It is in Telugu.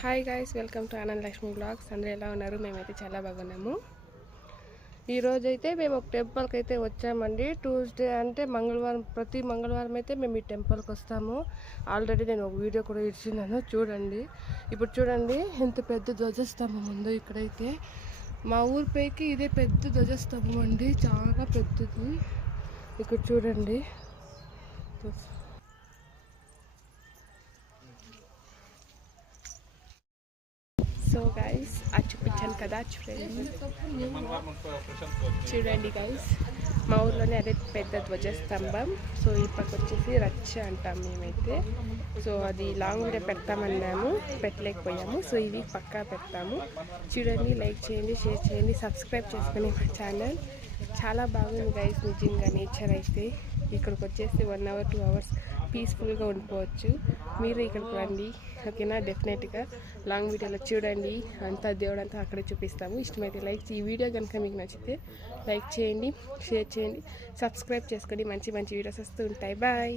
Hi guys welcome to Anand Lakshmi blogs అందరూ ఎలా ఉన్నారు? మేమైతే చాలా బాగున్నాము. ఈరోజైతే మేము ఒక టెంపుల్కి అయితే వచ్చామండి. ట్యూస్డే అంటే మంగళవారం ప్రతి మంగళవారం అయితే మేము ఈ టెంపుల్కి వస్తాము. ఆల్రెడీ నేను ఒక వీడియో కూడా ఇచ్చినాను. చూడండి. ఇప్పుడు చూడండి ఎంత పెద్ద ధ్వజస్తంభం ఉందో ఇక్కడైతే. మా ఊరి పైకి ఇదే పెద్ద ధ్వజస్తంభం అండి. చాలా పెద్దది. ఇక్కడ చూడండి. సో గైస్ అది చూపించాను కదా చూడండి. చూడండి గైస్ మా ఊర్లోనే అదే పెద్ద ధ్వజస్తంభం. సో ఈ పక్క వచ్చేసి రచ్చ అంటాం మేమైతే. సో అది లాంగ్ వీడియో పెడతామన్నాము పెట్టలేకపోయాము. సో ఇది పక్కా పెడతాము. చూడండి లైక్ చేయండి షేర్ చేయండి సబ్స్క్రైబ్ చేసుకుని మా ఛానల్ చాలా బాగుంది గైస్ నిజంగా నేచర్ అయితే. ఇక్కడికి వచ్చేసి వన్ అవర్ టూ అవర్స్ పీస్ఫుల్గా ఉండిపోవచ్చు. మీరు ఇక్కడికి రండి. ఓకేనా? డెఫినెట్గా లాంగ్ వీడియోలో చూడండి. అంతా దేవుడు అంతా అక్కడే చూపిస్తాము. ఇష్టమైతే లైక్ ఈ వీడియో కనుక మీకు నచ్చితే లైక్ చేయండి షేర్ చేయండి సబ్స్క్రైబ్ చేసుకోండి. మంచి మంచి వీడియోస్ వస్తూ ఉంటాయి. బాయ్